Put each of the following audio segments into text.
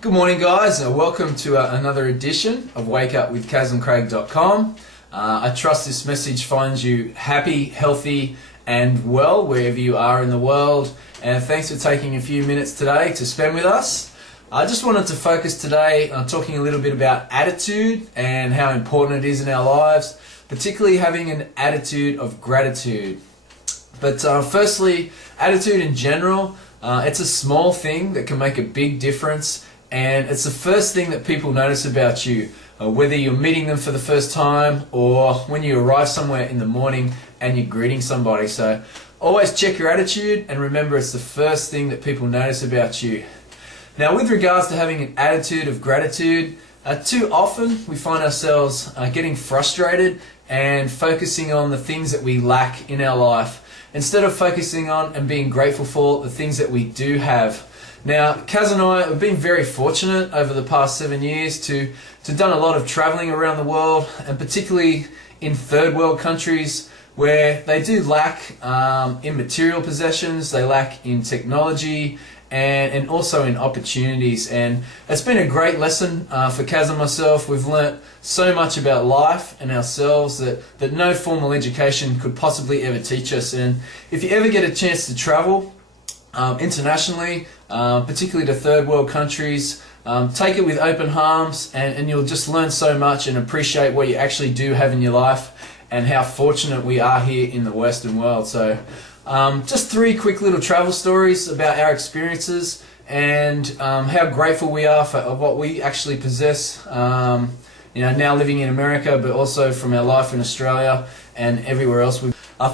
Good morning, guys. Welcome to another edition of wakeupwithkazandcraig.com. I trust this message finds you happy, healthy and well wherever you are in the world, and thanks for taking a few minutes today to spend with us. I just wanted to focus today on talking a little bit about attitude and how important it is in our lives, particularly having an attitude of gratitude. But firstly, attitude in general, it's a small thing that can make a big difference, and it's the first thing that people notice about you, whether you're meeting them for the first time or when you arrive somewhere in the morning and you're greeting somebody. So always check your attitude and remember it's the first thing that people notice about you. Now, with regards to having an attitude of gratitude, too often we find ourselves getting frustrated and focusing on the things that we lack in our life instead of focusing on and being grateful for the things that we do have. Now, Kaz and I have been very fortunate over the past 7 years to done a lot of traveling around the world, and particularly in third world countries where they do lack in material possessions, they lack in technology, and also in opportunities. And it's been a great lesson for Kaz and myself. We've learnt so much about life and ourselves that no formal education could possibly ever teach us. And if you ever get a chance to travel internationally, particularly to third world countries, take it with open arms, and you'll just learn so much and appreciate what you actually do have in your life and how fortunate we are here in the Western world. So just 3 quick little travel stories about our experiences and how grateful we are for what we actually possess, now living in America, but also from our life in Australia and everywhere else.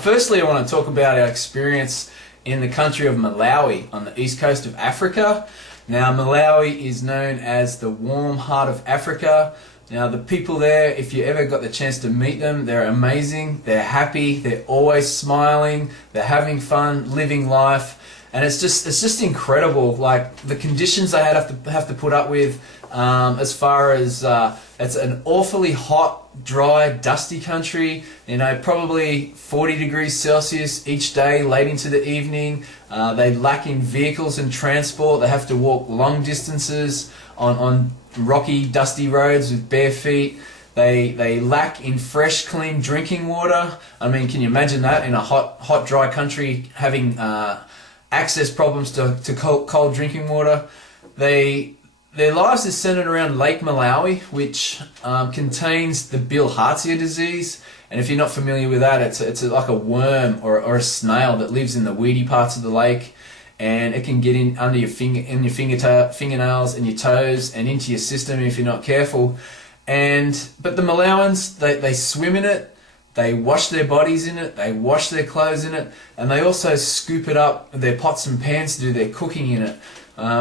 Firstly, I want to talk about our experience in the country of Malawi on the east coast of Africa. Now, Malawi is known as the warm heart of Africa. Now, the people there, if you ever got the chance to meet them, they're amazing, they're happy, they're always smiling, they're having fun, living life, and it's just incredible, like the conditions they have to put up with, as far as it's an awfully hot, dry, dusty country, probably 40 degrees Celsius each day, late into the evening. They lack in vehicles and transport. They have to walk long distances on rocky, dusty roads with bare feet. They lack in fresh, clean drinking water. I mean, can you imagine that in a hot, dry country, having access problems to cold drinking water? Their lives is centered around Lake Malawi, which contains the bilharzia disease. And if you're not familiar with that, it's like a worm or a snail that lives in the weedy parts of the lake, and it can get in under your fingernails and your toes and into your system if you're not careful. But the Malawans, they swim in it, they wash their bodies in it, they wash their clothes in it, and they also scoop it up with their pots and pans to do their cooking in it,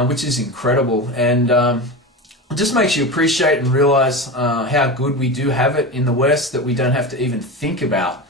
which is incredible. And it just makes you appreciate and realize how good we do have it in the West, that we don't have to even think about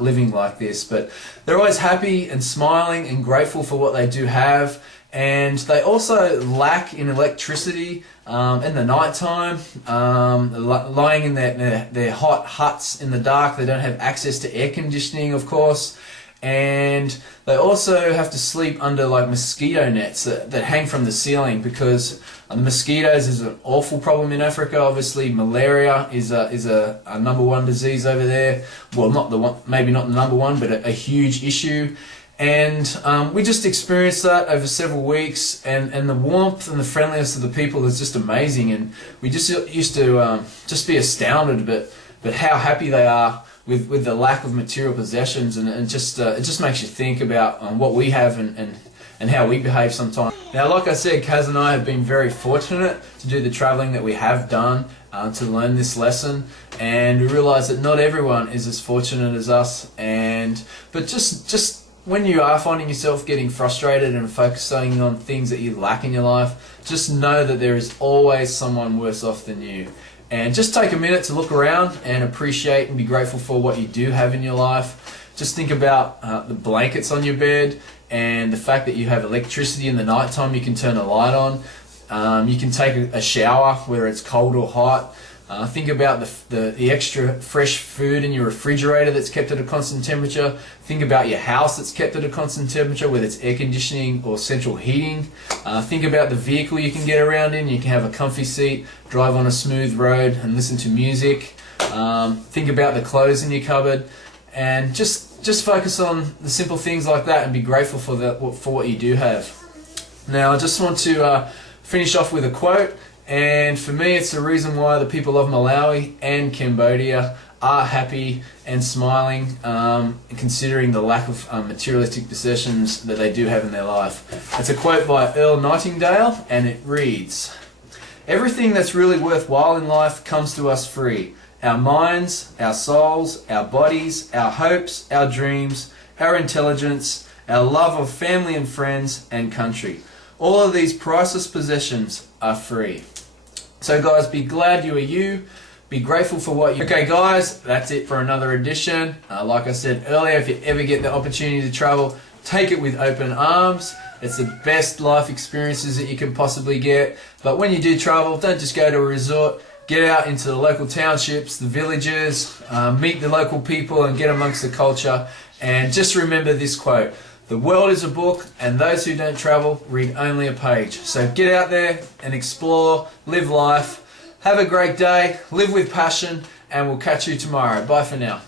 living like this. But they're always happy and smiling and grateful for what they do have. And they also lack in electricity in the night time, lying in their hot huts in the dark. They don't have access to air conditioning, of course. And they also have to sleep under like mosquito nets that hang from the ceiling, because the mosquitoes is an awful problem in Africa. Obviously, malaria is a #1 disease over there. Well, not the one, maybe not the #1, but a huge issue. And we just experienced that over several weeks, and the warmth and the friendliness of the people is just amazing. And we just used to just be astounded, but how happy they are with the lack of material possessions, and it just makes you think about what we have and how we behave sometimes. Now, like I said, Kaz and I have been very fortunate to do the traveling that we have done to learn this lesson, and we realise that not everyone is as fortunate as us. But just when you are finding yourself getting frustrated and focusing on things that you lack in your life, just know that there is always someone worse off than you. And just take a minute to look around and appreciate and be grateful for what you do have in your life. Just think about the blankets on your bed and the fact that you have electricity in the night time. You can turn a light on. You can take a shower, whether it's cold or hot. Think about the extra fresh food in your refrigerator that's kept at a constant temperature. Think about your house that's kept at a constant temperature, whether it's air conditioning or central heating. Think about the vehicle you can get around in. You can have a comfy seat, drive on a smooth road and listen to music. Think about the clothes in your cupboard, and just focus on the simple things like that and be grateful for what you do have. Now I just want to finish off with a quote. And for me, it's the reason why the people of Malawi and Cambodia are happy and smiling, considering the lack of materialistic possessions that they do have in their life. It's a quote by Earl Nightingale, and it reads, "Everything that's really worthwhile in life comes to us free. Our minds, our souls, our bodies, our hopes, our dreams, our intelligence, our love of family and friends and country. All of these priceless possessions are free." So guys, be glad you are you. Be grateful for what you... Okay guys, that's it for another edition. Like I said earlier, if you ever get the opportunity to travel, take it with open arms. It's the best life experiences that you can possibly get. But when you do travel, don't just go to a resort. Get out into the local townships, the villages, meet the local people and get amongst the culture. And just remember this quote: "The world is a book, and those who don't travel read only a page." So get out there and explore, live life. Have a great day, live with passion, and we'll catch you tomorrow. Bye for now.